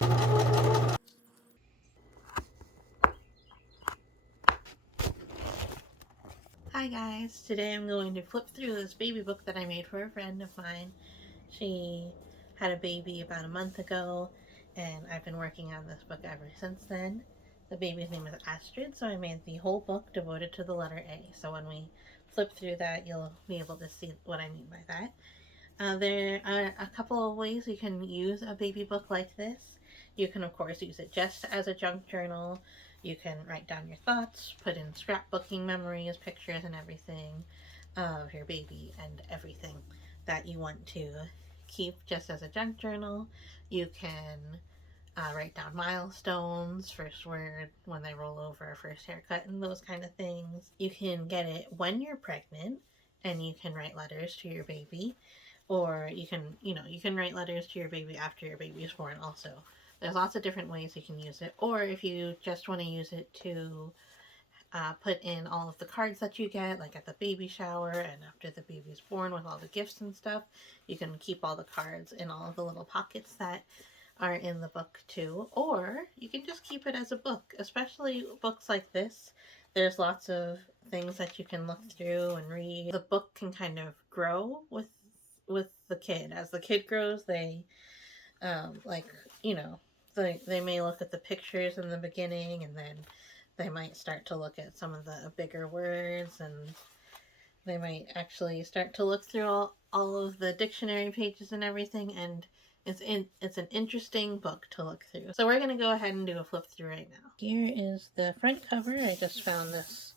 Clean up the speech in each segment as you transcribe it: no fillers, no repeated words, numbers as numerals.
Hi guys, today I'm going to flip through this baby book that I made for a friend of mine. She had a baby about a month ago and I've been working on this book ever since then. The baby's name is Astrid, so I made the whole book devoted to the letter A. So when we flip through that, you'll be able to see what I mean by that. There are a couple of ways you can use a baby book like this. You can, of course, use it just as a junk journal. You can write down your thoughts, put in scrapbooking memories, pictures, and everything of your baby and everything that you want to keep just as a junk journal. You can write down milestones, first word, when they roll over, first haircut, and those kind of things. You can get it when you're pregnant, and you can write letters to your baby. Or you can write letters to your baby after your baby is born also. There's lots of different ways you can use it. Or if you just want to use it to put in all of the cards that you get, like at the baby shower and after the baby's born with all the gifts and stuff, you can keep all the cards in all of the little pockets that are in the book too. Or you can just keep it as a book, especially books like this. There's lots of things that you can look through and read. The book can kind of grow with the kid. As the kid grows, they like they may look at the pictures in the beginning, and then they might start to look at some of the bigger words, and they might actually start to look through all of the dictionary pages and everything, and it's an interesting book to look through. So we're going to go ahead and do a flip through right now. Here is the front cover. I just found this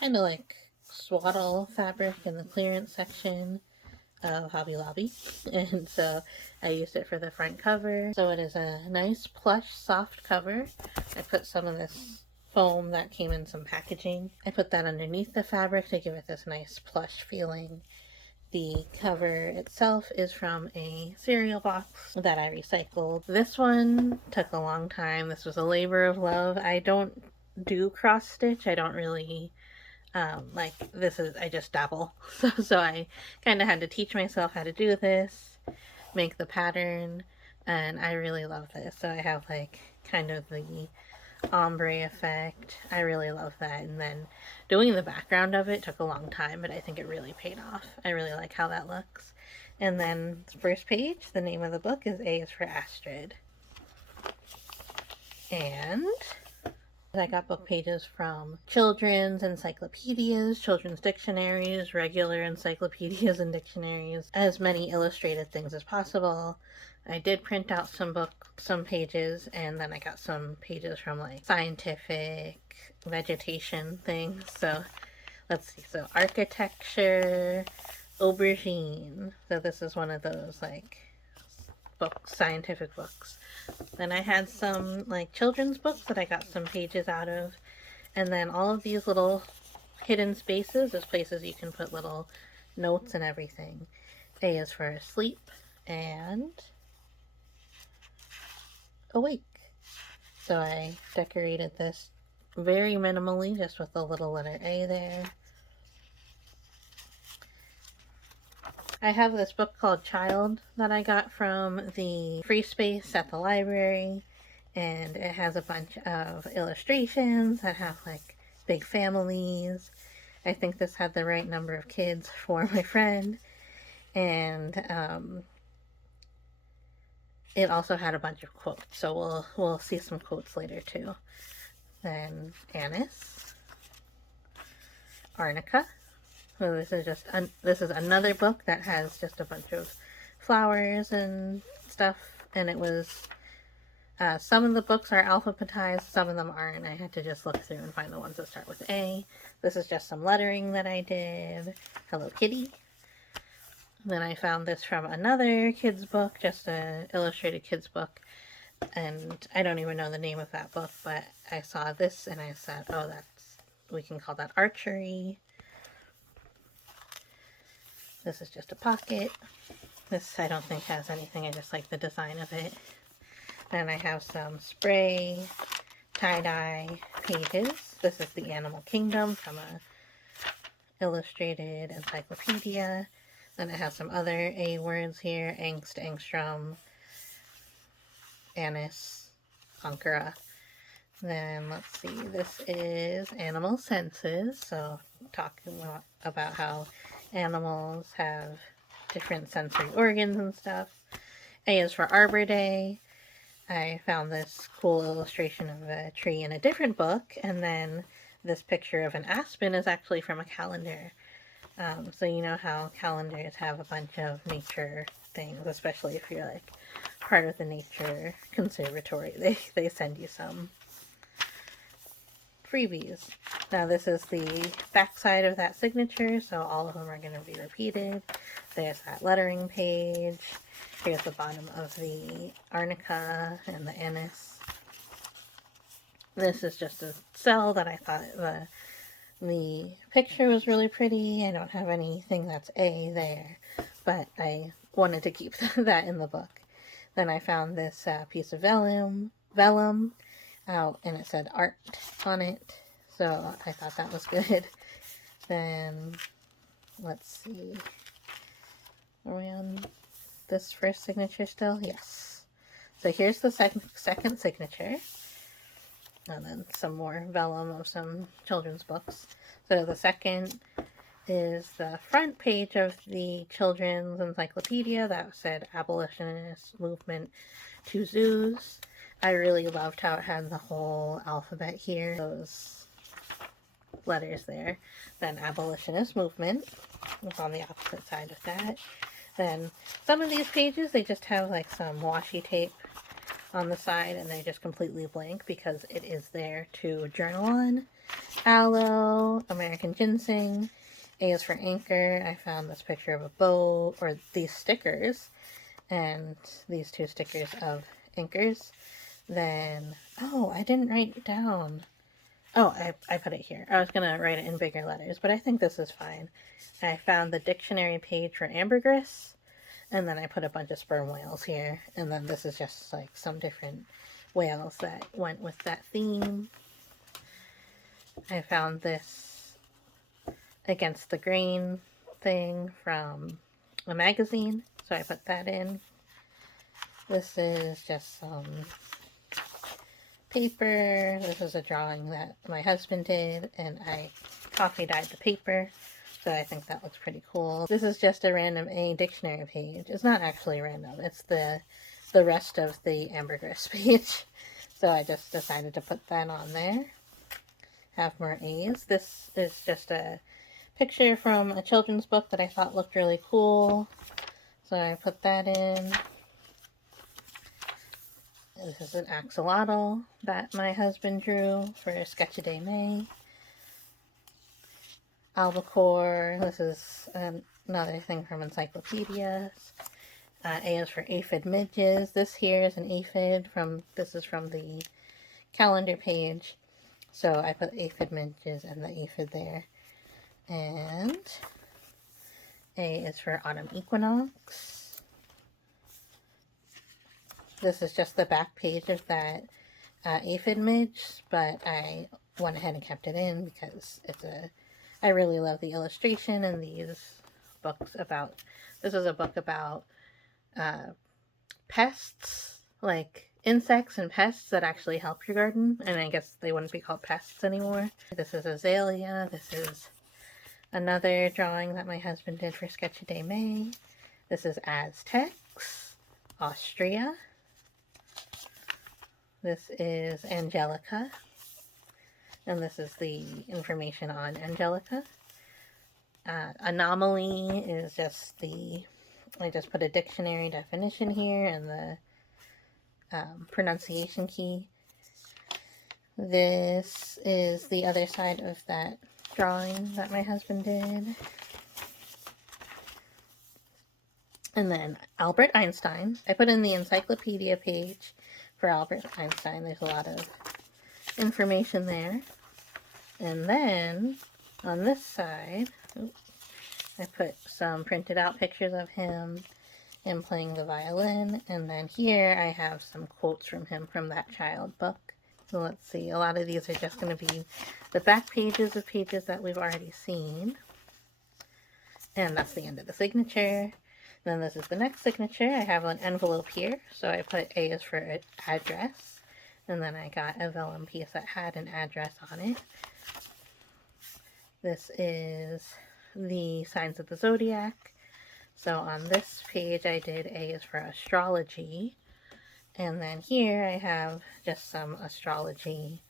kind of like swaddle fabric in the clearance section of Hobby Lobby, and so I used it for the front cover. So it is a nice plush soft cover. I put some of this foam that came in some packaging. I put that underneath the fabric to give it this nice plush feeling. The cover itself is from a cereal box that I recycled. This one took a long time. This was a labor of love. I don't do cross stitch. I don't really like this is I just dabble. So I kind of had to teach myself how to do this, make the pattern, and I really love this. So I have like kind of the ombre effect. I really love that. And then doing the background of it took a long time, but I think it really paid off. I really like how that looks. And then the first page, the name of the book is A is for Astrid. And I got book pages from children's encyclopedias, children's dictionaries, regular encyclopedias and dictionaries, as many illustrated things as possible. I did print out some pages, and then I got some pages from like scientific vegetation things. So let's see. So architecture, aubergine. So this is one of those like books, scientific books. Then I had some like children's books that I got some pages out of. And then all of these little hidden spaces is places you can put little notes and everything. A is for asleep and awake. So I decorated this very minimally, just with the little letter A there. I have this book called Child that I got from the free space at the library, and it has a bunch of illustrations that have like big families. I think this had the right number of kids for my friend, and it also had a bunch of quotes, so we'll see some quotes later too. Then Annis, Arnica. So this is another book that has just a bunch of flowers and stuff, and it was some of the books are alphabetized, some of them aren't. I had to just look through and find the ones that start with A. This is just some lettering that I did. Hello Kitty. Then I found this from another kids book, just an illustrated kids book, and I don't even know the name of that book, but I saw this and I said, oh, we can call that archery. This is just a pocket. This I don't think has anything, I just like the design of it. And I have some spray tie-dye pages. This is the Animal Kingdom from a illustrated encyclopedia. Then it has some other A words here, angst, angstrom, Anis Ankara. Then let's see, this is Animal Senses, so talking about how animals have different sensory organs and stuff. A is for Arbor Day. I found this cool illustration of a tree in a different book, and then this picture of an aspen is actually from a calendar. So you know how calendars have a bunch of nature things, especially if you're like part of the nature conservatory. They send you some freebies. Now this is the back side of that signature, so all of them are going to be repeated. There's that lettering page. Here's the bottom of the arnica and the anise. This is just a cell that I thought the picture was really pretty. I don't have anything that's A there, but I wanted to keep that in the book. Then I found this piece of vellum out, and it said art on it, so I thought that was good. Then let's see, are we on this first signature still? Yes. So here's the second signature, and then some more vellum of some children's books. So the second is the front page of the children's encyclopedia that said abolitionist movement to zoos. I really loved how it had the whole alphabet here, those letters there. Then abolitionist movement was on the opposite side of that. Then some of these pages, they just have like some washi tape on the side, and they're just completely blank because it is there to journal on. Aloe, American ginseng. A is for anchor. I found this picture of a boat, or these stickers, and these two stickers of anchors. Then, oh, I didn't write it down. Oh, I put it here. I was going to write it in bigger letters, but I think this is fine. I found the dictionary page for ambergris, and then I put a bunch of sperm whales here, and then this is just like some different whales that went with that theme. I found this against the grain thing from a magazine, so I put that in. This is just some paper. This is a drawing that my husband did, and I coffee dyed the paper, so I think that looks pretty cool. This is just a random A dictionary page. It's not actually random, it's the rest of the ambergris page, so I just decided to put that on there. Have more A's. This is just a picture from a children's book that I thought looked really cool, so I put that in. This is an axolotl that my husband drew for Sketch-A-Day May. Albacore. This is another thing from encyclopedias. A is for aphid midges. This here is an aphid this is from the calendar page. So I put aphid midges and the aphid there. And A is for autumn equinox. This is just the back page of that aphid midge, but I went ahead and kept it in because I really love the illustration and these books about, this is a book about pests, like insects and pests that actually help your garden, and I guess they wouldn't be called pests anymore. This is azalea. This is another drawing that my husband did for Sketch-A-Day May. This is Aztecs, Austria. This is Angelica, and this is the information on Angelica. Anomaly is just I just put a dictionary definition here and the pronunciation key. This is the other side of that drawing that my husband did. And then Albert Einstein. I put in the encyclopedia page for Albert Einstein. There's a lot of information there. And then on this side, I put some printed out pictures of him and playing the violin. And then here I have some quotes from him from that child book. So let's see, a lot of these are just going to be the back pages of pages that we've already seen. And that's the end of the signature. Then this is the next signature. I have an envelope here, so I put A is for address, and then I got a vellum piece that had an address on it. This is the signs of the zodiac. So on this page I did A is for astrology, and then here I have just some astrology.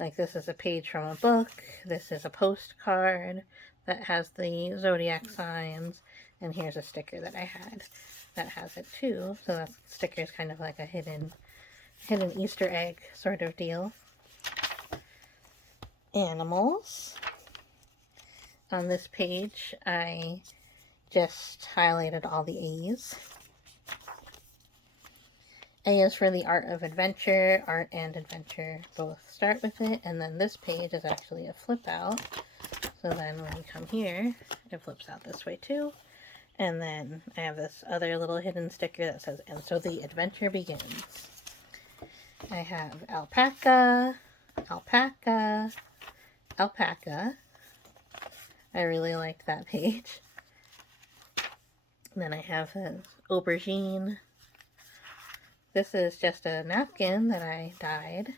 Like this is a page from a book, this is a postcard that has the zodiac signs, and here's a sticker that I had that has it too. So that sticker is kind of like a hidden Easter egg sort of deal. Animals. On this page, I just highlighted all the A's. A is for the art of adventure. Art and adventure both start with it. And then this page is actually a flip out. So then when we come here, it flips out this way too. And then I have this other little hidden sticker that says, and so the adventure begins. I have alpaca, alpaca, alpaca. I really like that page. And then I have an aubergine. This is just a napkin that I dyed.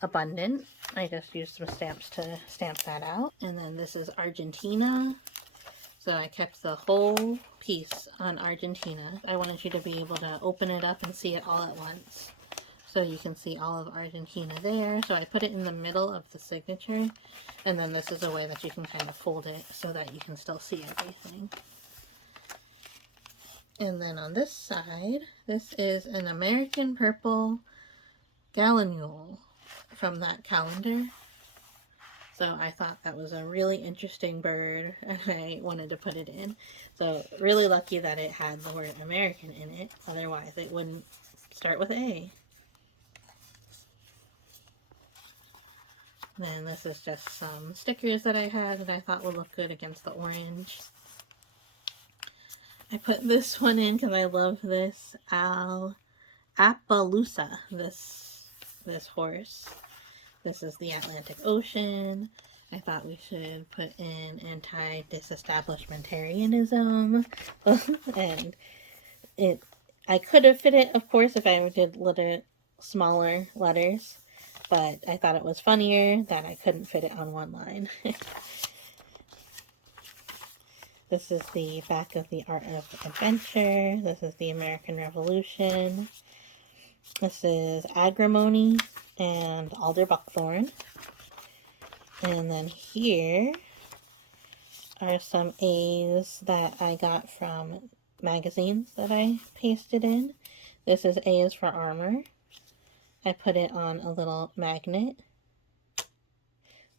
Abundant. I just used some stamps to stamp that out. And then this is Argentina. So I kept the whole piece on Argentina. I wanted you to be able to open it up and see it all at once. So you can see all of Argentina there. So I put it in the middle of the signature. And then this is a way that you can kind of fold it so that you can still see everything. And then on this side, this is an American purple gallinule from that calendar. So I thought that was a really interesting bird, and I wanted to put it in. So really lucky that it had the word American in it, otherwise it wouldn't start with A. Then this is just some stickers that I had that I thought would look good against the orange. I put this one in because I love this Appaloosa, this horse. This is the Atlantic Ocean. I thought we should put in anti-disestablishmentarianism. And I could have fit it, of course, if I did little smaller letters. But I thought it was funnier that I couldn't fit it on one line. This is the back of the Art of Adventure. This is the American Revolution. This is Agrimony and Alder Buckthorn. And then here are some A's that I got from magazines that I pasted in. This is A is for armor. I put it on a little magnet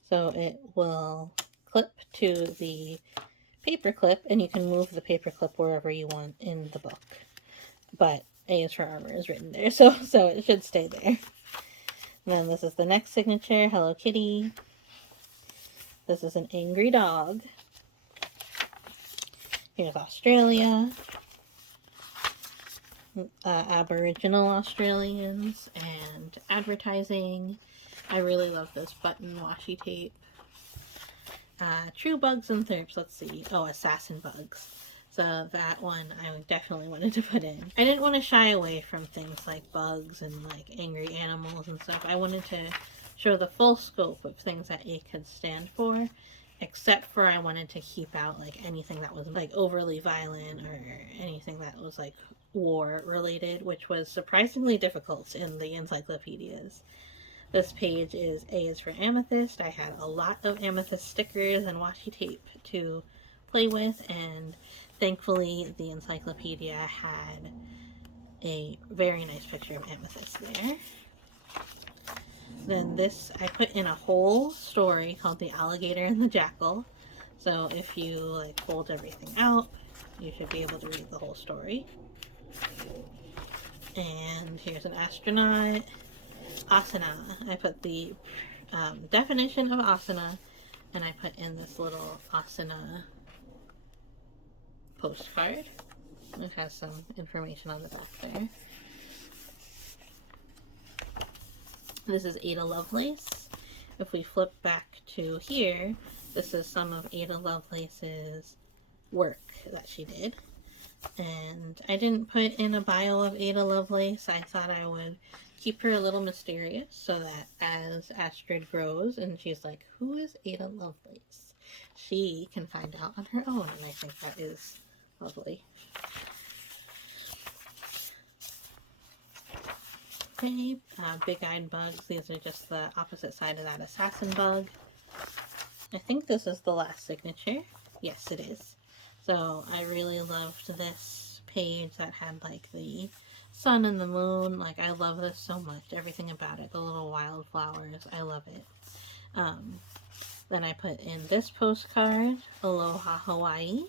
so it will clip to the paper clip, and you can move the paper clip wherever you want in the book. But A is for armor is written there, so it should stay there. And then this is the next signature, Hello Kitty. This is an angry dog. Here's Australia. Aboriginal Australians and advertising. I really love this button washi tape. True bugs and thrips. Let's see. Oh, assassin bugs. So that one I definitely wanted to put in. I didn't want to shy away from things like bugs and like angry animals and stuff. I wanted to show the full scope of things that A could stand for, except for I wanted to keep out like anything that was like overly violent or anything that was like war related, which was surprisingly difficult in the encyclopedias. This page is A is for amethyst. I had a lot of amethyst stickers and washi tape to play with, and thankfully the encyclopedia had a very nice picture of amethyst there. Then this, I put in a whole story called The Alligator and the Jackal. So if you like fold everything out, you should be able to read the whole story. And here's an astronaut. Asana. I put the definition of asana, and I put in this little asana postcard. It has some information on the back there. This is Ada Lovelace. If we flip back to here, This is some of Ada Lovelace's work that she did. And I didn't put in a bio of Ada Lovelace. I thought I would keep her a little mysterious so that as Astrid grows and she's like, who is Ada Lovelace? She can find out on her own, and I think that is lovely. Okay, big-eyed bugs. These are just the opposite side of that assassin bug. I think this is the last signature. Yes, it is. So I really loved this page that had like the sun and the moon. Like, I love this so much. Everything about it. The little wildflowers. I love it. Then I put in this postcard, Aloha Hawaii.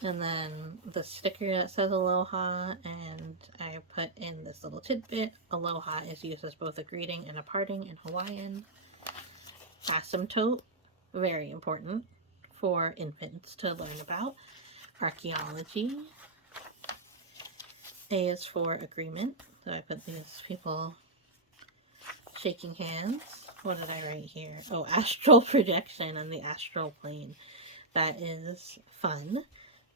And then the sticker that says Aloha, and I put in this little tidbit. Aloha is used as both a greeting and a parting in Hawaiian. Asymptote, very important for infants to learn about. Archaeology. A is for agreement. So I put these people shaking hands. What did I write here? Oh, astral projection and the astral plane. That is fun.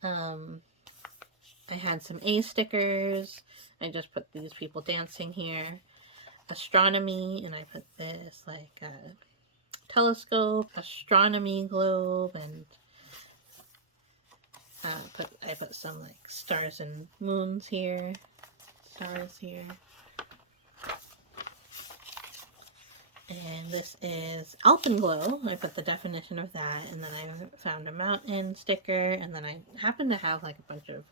I had some A stickers. I just put these people dancing here. Astronomy, and I put this like telescope, astronomy globe, and I put some like stars and moons here, stars here. And this is alpenglow. I put the definition of that, and then I found a mountain sticker, and then I happen to have like a bunch of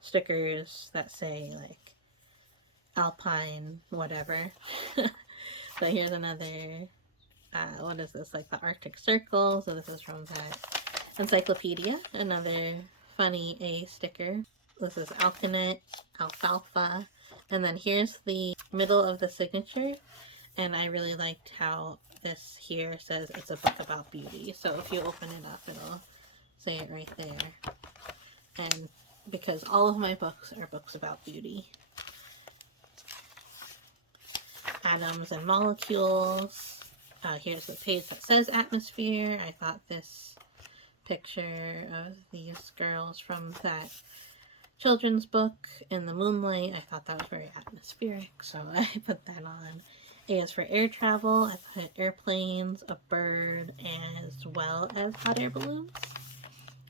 stickers that say like alpine whatever. So here's another, what is this, like the Arctic Circle. So this is from that encyclopedia. Another funny A sticker. This is alkanet, alfalfa, and then here's the middle of the signature. And I really liked how this here says it's a book about beauty. So if you open it up, it'll say it right there. And because all of my books are books about beauty. Atoms and molecules. Here's the page that says atmosphere. I thought this picture of these girls from that children's book in the moonlight, I thought that was very atmospheric, so I put that on. A is for air travel. I put airplanes, a bird, as well as hot air balloons.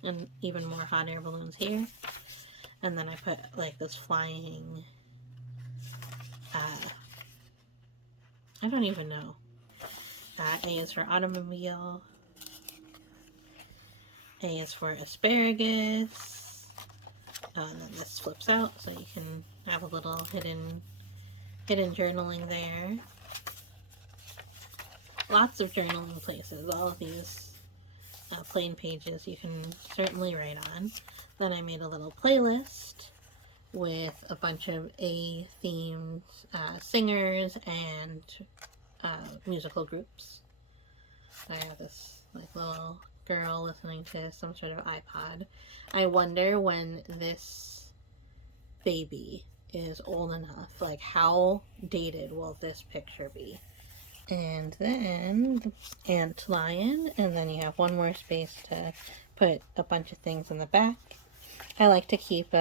And even more hot air balloons here. And then I put like this flying, I don't even know. A is for automobile. A is for asparagus. And then this flips out so you can have a little hidden journaling there. Lots of journaling places. All of these plain pages you can certainly write on. Then I made a little playlist with a bunch of A-themed singers and musical groups. I have this like little girl listening to some sort of iPod. I wonder when this baby is old enough, like how dated will this picture be? And then the ant lion, and then you have one more space to put a bunch of things in the back. I like to keep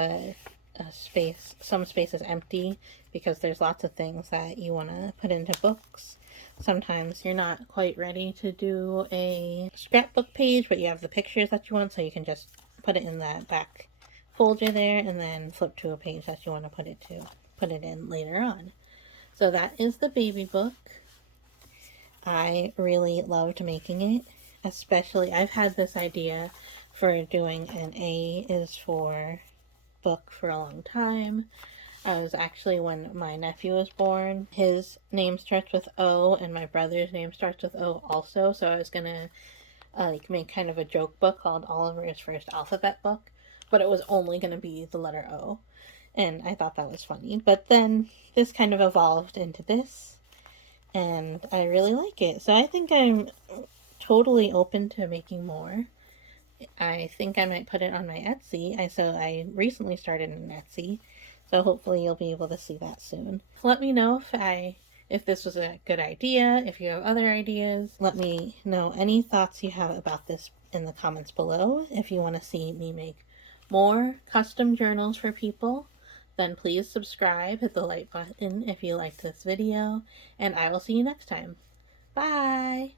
some spaces empty because there's lots of things that you want to put into books. Sometimes you're not quite ready to do a scrapbook page, but you have the pictures that you want, so you can just put it in that back folder there and then flip to a page that you want to put it in later on. So that is the baby book. I really loved making it, especially I've had this idea for doing an A is for book for a long time. I was actually, when my nephew was born, his name starts with O and my brother's name starts with O also, so I was gonna like make kind of a joke book called Oliver's First Alphabet Book, but it was only gonna be the letter O, and I thought that was funny. But then this kind of evolved into this, and I really like it. So I think I'm totally open to making more. I think I might put it on my Etsy. So I recently started an Etsy, so hopefully you'll be able to see that soon. Let me know if I if this was a good idea. If you have other ideas, let me know any thoughts you have about this in the comments below. If you want to see me make more custom journals for people, then please subscribe, hit the like button if you liked this video, and I will see you next time. Bye!